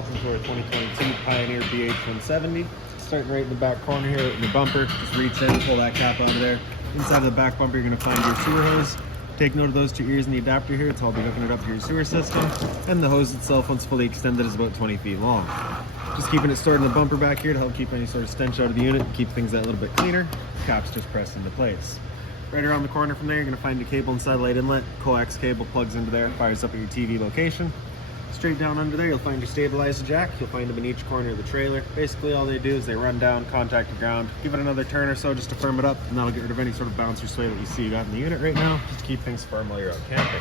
Welcome to our 2022 Pioneer BH170. Starting right in the back corner here in the bumper. Just reach in, pull that cap out of there. Inside of the back bumper, you're going to find your sewer hose. Take note of those two ears in the adapter here. It's all be hooking it up to your sewer system. And the hose itself, once fully extended, is about 20 feet long. Just keeping it stored in the bumper back here to help keep any sort of stench out of the unit and keep things that little bit cleaner. The cap's just pressed into place. Right around the corner from there, you're going to find the cable and satellite inlet. Coax cable plugs into there, fires up at your TV location. Straight down under there, you'll find your stabilizer jack. You'll find them in each corner of the trailer. Basically, all they do is they run down, contact the ground, give it another turn or so just to firm it up, and that'll get rid of any sort of bounce or sway that you see you got in the unit right now, just to keep things firm while you're out camping.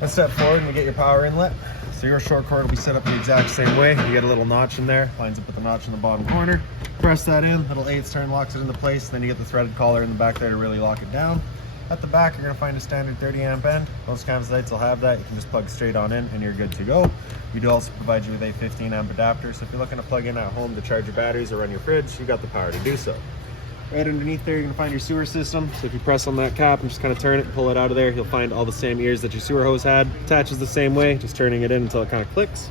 Let's step forward and we get your power inlet. So your short cord will be set up the exact same way. You get a little notch in there, lines up with the notch in the bottom corner. Press that in, little 8's turn locks it into place. Then you get the threaded collar in the back there to really lock it down. At the back, you're going to find a standard 30 amp end. Most campsites will have that. You can just plug straight on in and you're good to go. We do also provide you with a 15 amp adapter. So if you're looking to plug in at home to charge your batteries or run your fridge, you got the power to do so. Right underneath there, you're going to find your sewer system. So if you press on that cap and just kind of turn it and pull it out of there, you'll find all the same ears that your sewer hose had. Attaches the same way, just turning it in until it kind of clicks.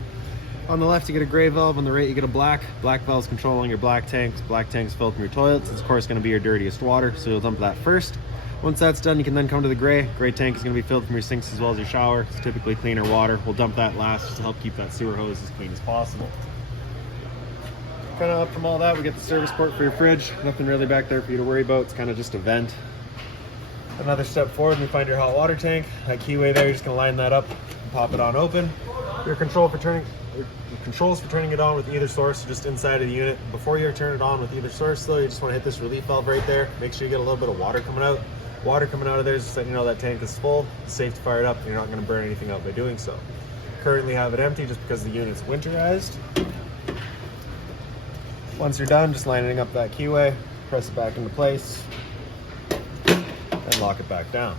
On the left, you get a gray valve. On the right, you get a black. Black valve's controlling your black tanks. Black tanks fill from your toilets. It's of course going to be your dirtiest water, so you'll dump that first. Once that's done, you can then come to the gray. Gray tank is going to be filled from your sinks as well as your shower. It's typically cleaner water. We'll dump that last just to help keep that sewer hose as clean as possible. Kind of up from all that, we get the service port for your fridge. Nothing really back there for you to worry about. It's kind of just a vent. Another step forward, we find your hot water tank. That keyway there, you're just going to line that up and pop it on open. Your controls for turning it on with either source, so just inside of the unit. Before you turn it on with either source though, you just want to hit this relief valve right there. Make sure you get a little bit of water coming out. Water coming out of there is just letting you know that tank is full. It's safe to fire it up and you're not going to burn anything out by doing so. Currently have it empty just because the unit's winterized. Once you're done, just lining up that keyway, press it back into place, and lock it back down.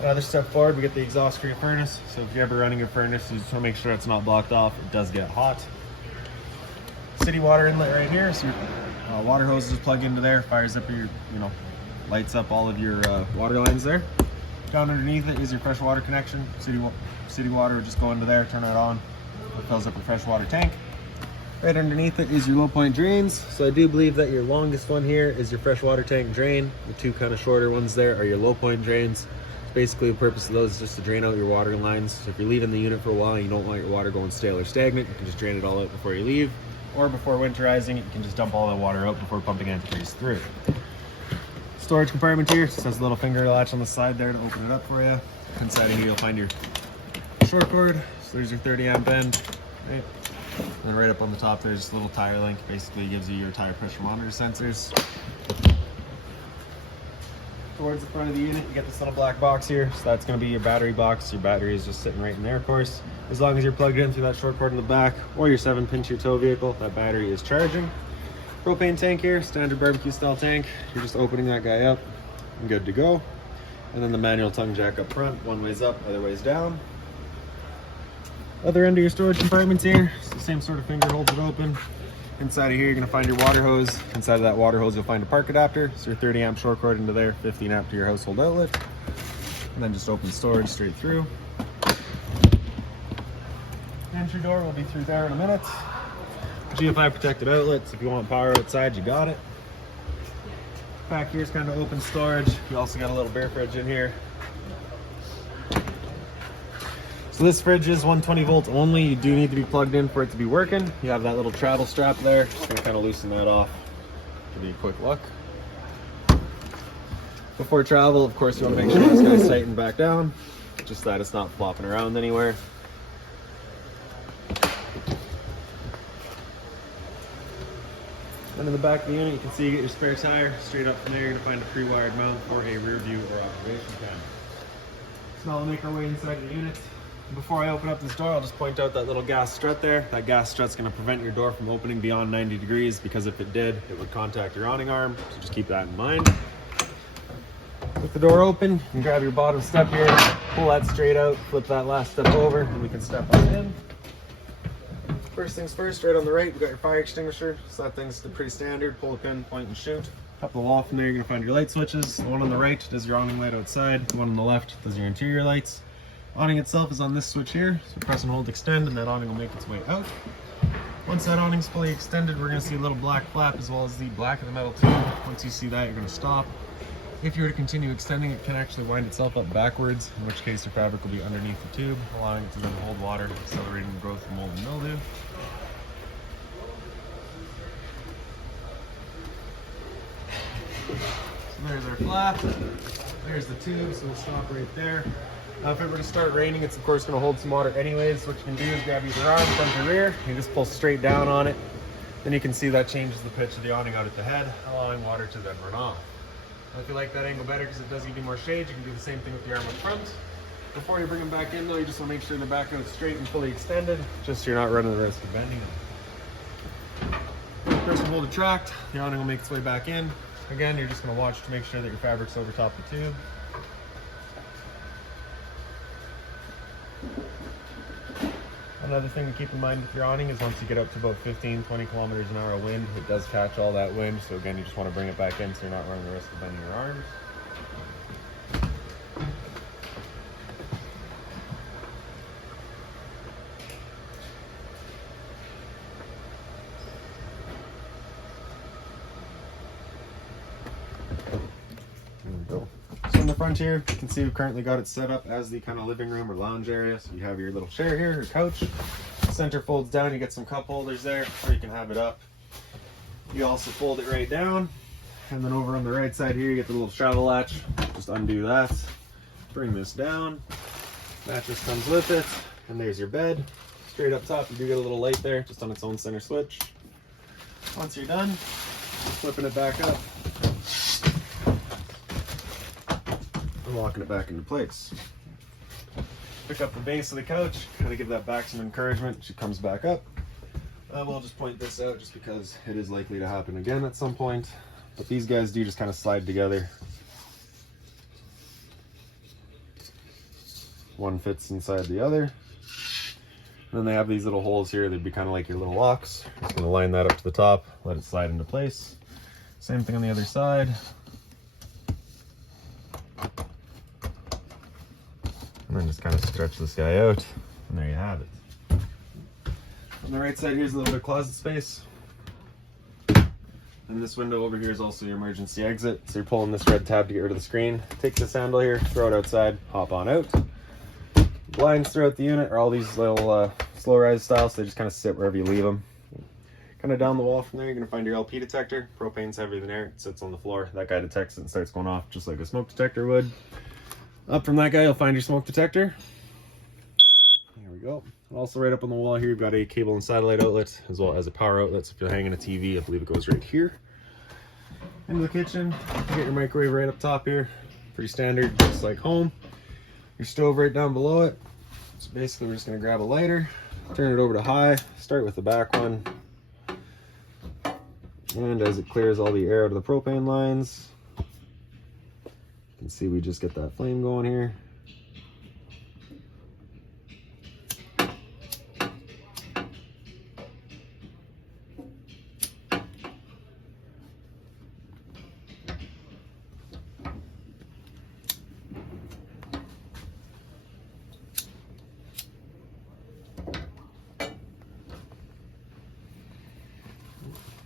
Another step forward, we get the exhaust for your furnace. So if you're ever running your furnace, you just want to make sure it's not blocked off. It does get hot. City water inlet right here. So your water hose is plugged into there, fires up your, lights up all of your water lines there. Down underneath it is your fresh water connection. City water will just go into there, turn it on. It fills up your fresh water tank. Right underneath it is your low point drains. So I do believe that your longest one here is your freshwater tank drain. The two kind of shorter ones there are your low point drains. Basically the purpose of those is just to drain out your water lines. So if you're leaving the unit for a while and you don't want your water going stale or stagnant, you can just drain it all out before you leave. Or before winterizing, you can just dump all that water out before pumping antifreeze through. Storage compartment here, just has a little finger latch on the side there to open it up for you. Inside of here you'll find your short cord. So there's your 30 amp end. Right. And then right up on the top there's just a little tire link. Basically gives you your tire pressure monitor sensors. Towards the front of the unit you get this little black box here. So that's going to be your battery box. Your battery is just sitting right in there, of course. As long as you're plugged in through that short cord in the back or your 7-pin to your tow vehicle, that battery is charging. Propane tank here, standard barbecue style tank. You're just opening that guy up and good to go. And then the manual tongue jack up front. One way's up, other way's down. Other end of your storage compartments here, it's the same sort of finger holds it open. Inside of here you're going to find your water hose. Inside of that water hose you'll find a park adapter. So your 30 amp short cord into there, 15 amp to your household outlet. And then just open storage straight through. Entry door will be through there in a minute. GFI protected outlets. If you want power outside, you got it. Back here is kind of open storage. You also got a little beer fridge in here. So this fridge is 120 volts only. You do need to be plugged in for it to be working. You have that little travel strap there. Just gonna kind of loosen that off. Give you a quick look. Before travel, of course, you want to make sure this guy's tightened back down, just that it's not flopping around anywhere. And in the back of the unit, you can see you get your spare tire. Straight up from there, you're going to find a pre-wired mount for a rear view or observation camera. So now we'll make our way inside the unit. Before I open up this door, I'll just point out that little gas strut there. That gas strut's going to prevent your door from opening beyond 90 degrees because if it did, it would contact your awning arm. So just keep that in mind. With the door open, you can grab your bottom step here, pull that straight out, flip that last step over, and we can step on in. First things first, right on the right, we've got your fire extinguisher. So that thing's pretty standard. Pull the pin, point and shoot. Up the wall from there, you're going to find your light switches. The one on the right does your awning light outside. The one on the left does your interior lights. Awning itself is on this switch here, so press and hold extend and that awning will make its way out. Once that awning's fully extended, we're going to see a little black flap as well as the black of the metal tube. Once you see that, you're going to stop. If you were to continue extending, it can actually wind itself up backwards, in which case your fabric will be underneath the tube, allowing it to then hold water, accelerating the growth of mold and mildew. So there's our flap, there's the tube, so we'll stop right there. Now if it were to start raining, it's of course going to hold some water anyways. What you can do is grab either arm, front or rear, you just pull straight down on it. Then you can see that changes the pitch of the awning out at the head, allowing water to then run off. Now if you like that angle better because it does give you more shade, you can do the same thing with the arm up front. Before you bring them back in though, you just want to make sure the back out straight and fully extended, just so you're not running the risk of bending them. First hold the tract, the awning will make its way back in. Again, you're just going to watch to make sure that your fabric's over top the tube. Another thing to keep in mind with your awning is once you get up to about 15-20 kilometers an hour of wind, it does catch all that wind. So again, you just want to bring it back in so you're not running the risk of bending your arms. There we go. So in the front here, you can see we've currently got it set up as the kind of living room or lounge area. So you have your little chair here, your couch. Center folds down, you get some cup holders there, or you can have it up. You also fold it right down. And then over on the right side here, you get the little travel latch. Just undo that. Bring this down. Mattress comes with it. And there's your bed. Straight up top, you do get a little light there, just on its own center switch. Once you're done, flipping it back up. And locking it back into place. Pick up the base of the couch, kind of give that back some encouragement. She comes back up. We'll just point this out just because it is likely to happen again at some point. But these guys do just kind of slide together. One fits inside the other. And then they have these little holes here. They'd be kind of like your little locks. Just going to line that up to the top, let it slide into place. Same thing on the other side. And then just kind of stretch this guy out, and there you have it. On the right side, here's a little bit of closet space. And this window over here is also your emergency exit. So you're pulling this red tab to get rid of the screen. Take this handle here, throw it outside, hop on out. Blinds throughout the unit are all these little slow rise styles, so they just kind of sit wherever you leave them. Kind of down the wall from there, you're going to find your LP detector. Propane's heavier than air, it sits on the floor. That guy detects it and starts going off just like a smoke detector would. Up from that guy, you'll find your smoke detector. There we go. And also right up on the wall here, you've got a cable and satellite outlet, as well as a power outlet. So if you're hanging a TV, I believe it goes right here. Into the kitchen, you get your microwave right up top here. Pretty standard, just like home. Your stove right down below it. So basically we're just gonna grab a lighter, turn it over to high, start with the back one. And as it clears all the air out of the propane lines, you can see we just get that flame going here.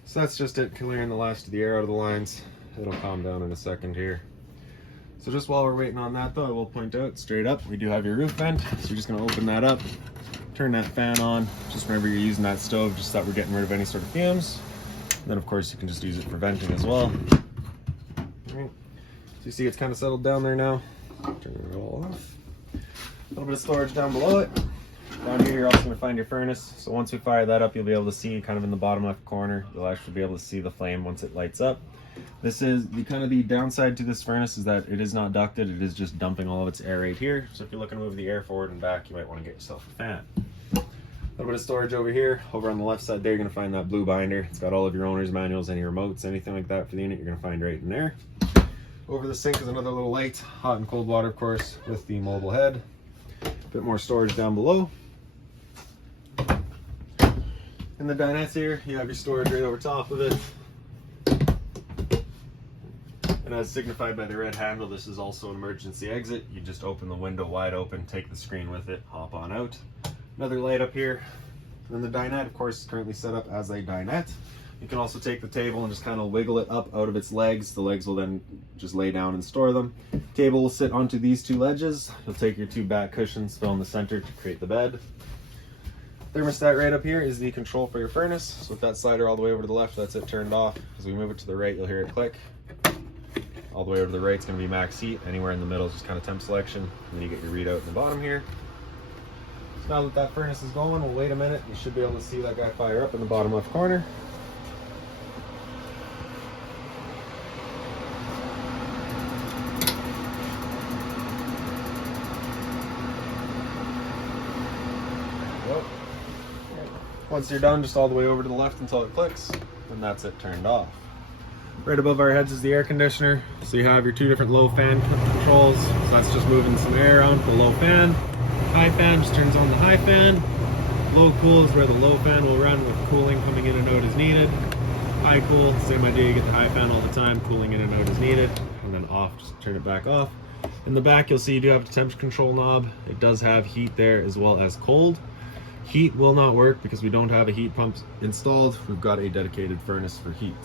So that's just it, clearing the last of the air out of the lines. It'll calm down in a second here. So just while we're waiting on that though, I will point out straight up, we do have your roof vent. So you're just gonna open that up, turn that fan on. Just remember you're using that stove just that we're getting rid of any sort of fumes. And then of course you can just use it for venting as well. All right. So you see it's kind of settled down there now. Turn it all off. A little bit of storage down below it. Down here you're also going to find your furnace. So once we fire that up, you'll be able to see kind of in the bottom left corner, you'll actually be able to see the flame once it lights up. This is the kind of the downside to this furnace is that it is not ducted, it is just dumping all of its air right here. So if you're looking to move the air forward and back, you might want to get yourself a fan. A little bit of storage over here. Over on the left side there, you're going to find that blue binder. It's got all of your owner's manuals, any remotes, anything like that for the unit, you're going to find right in there. Over the sink is another little light, hot and cold water of course, with the mobile head. A bit more storage down below. In the dinettes here, you have your storage right over top of it. And as signified by the red handle, this is also an emergency exit. You just open the window wide open, take the screen with it, hop on out. Another light up here. And the dinette, of course, is currently set up as a dinette. You can also take the table and just kind of wiggle it up out of its legs. The legs will then just lay down and store them. Table will sit onto these two ledges. You'll take your two back cushions, fill in the center to create the bed. Thermostat right up here is the control for your furnace. So with that slider all the way over to the left, that's it turned off. As we move it to the right, you'll hear it click. All the way over to the right, it's going to be max heat. Anywhere in the middle is just kind of temp selection. And then you get your readout in the bottom here. So now that that furnace is going, we'll wait a minute. You should be able to see that guy fire up in the bottom left corner. Once you're done, just all the way over to the left until it clicks, and that's it turned off. Right above our heads is the air conditioner. So you have your two different low fan controls. So that's just moving some air around for the low fan. High fan just turns on the high fan. Low cool is where the low fan will run with cooling coming in and out as needed. High cool, same idea, you get the high fan all the time, cooling in and out as needed. And then off, just turn it back off. In the back, you'll see you do have the temperature control knob. It does have heat there as well as cold. Heat will not work because we don't have a heat pump installed. We've got a dedicated furnace for heat.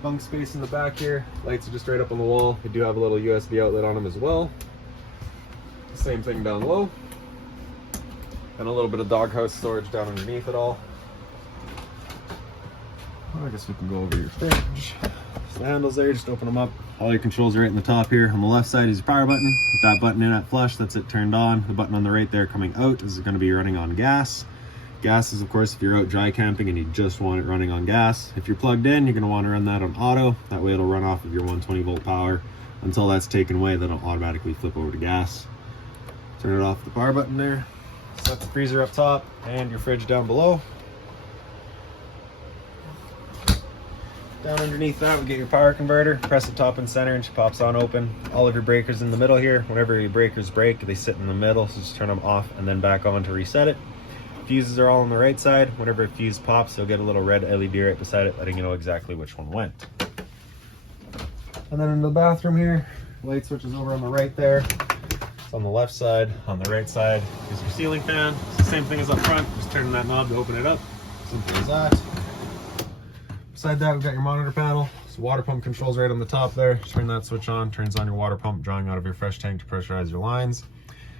Bunk space in the back here. Lights are just right up on the wall. They do have a little USB outlet on them as well. Same thing down low. And a little bit of doghouse storage down underneath it all. I guess we can go over your fridge. So the handles there, just open them up. All your controls are right in the top here. On the left side is your power button. With that button in at flush, that's it turned on. The button on the right there coming out is going to be running on gas. Gas is, of course, if you're out dry camping and you just want it running on gas. If you're plugged in, you're going to want to run that on auto. That way it'll run off of your 120 volt power. Until that's taken away, then it'll automatically flip over to gas. Turn it off with the power button there. Set the freezer up top and your fridge down below. Down underneath that, we get your power converter. Press the top and center and she pops on open. All of your breakers in the middle here. Whenever your breakers break, they sit in the middle, so just turn them off and then back on to reset it. Fuses are all on the right side. Whenever a fuse pops, you'll get a little red LED right beside it, letting you know exactly which one went. And then in the bathroom here, light switch is over on the right there. It's on the left side. On the right side is your ceiling fan. It's the same thing as up front. Just turning that knob to open it up. Simple as that. Beside that, we've got your monitor panel. So water pump controls right on the top there. Turn that switch on, turns on your water pump, drawing out of your fresh tank to pressurize your lines.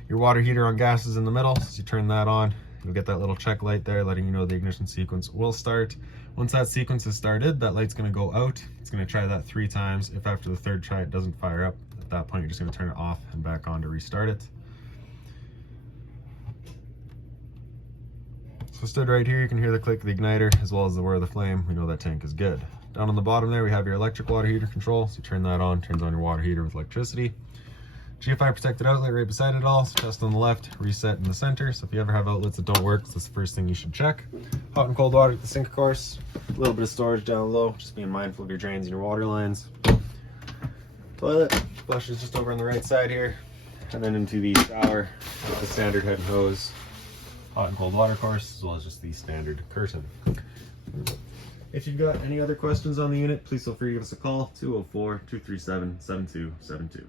Your water heater on gas is in the middle. So you turn that on, you'll get that little check light there letting you know the ignition sequence will start. Once that sequence is started, that light's going to go out. It's going to try that 3 times. If after the third try it doesn't fire up, at that point you're just going to turn it off and back on to restart it. So stood right here, you can hear the click of the igniter as well as the whir of the flame. We know that tank is good. Down on the bottom there, we have your electric water heater control. So you turn that on, turns on your water heater with electricity. GFI protected outlet right beside it all. So test on the left, reset in the center. So if you ever have outlets that don't work, that's the first thing you should check. Hot and cold water at the sink, of course. A little bit of storage down low, just being mindful of your drains and your water lines. Toilet, flush is just over on the right side here. And then into the shower with the standard head and hose. Hot and cold water course, as well as just the standard curtain. If you've got any other questions on the unit, please feel free to give us a call, 204-237-7272.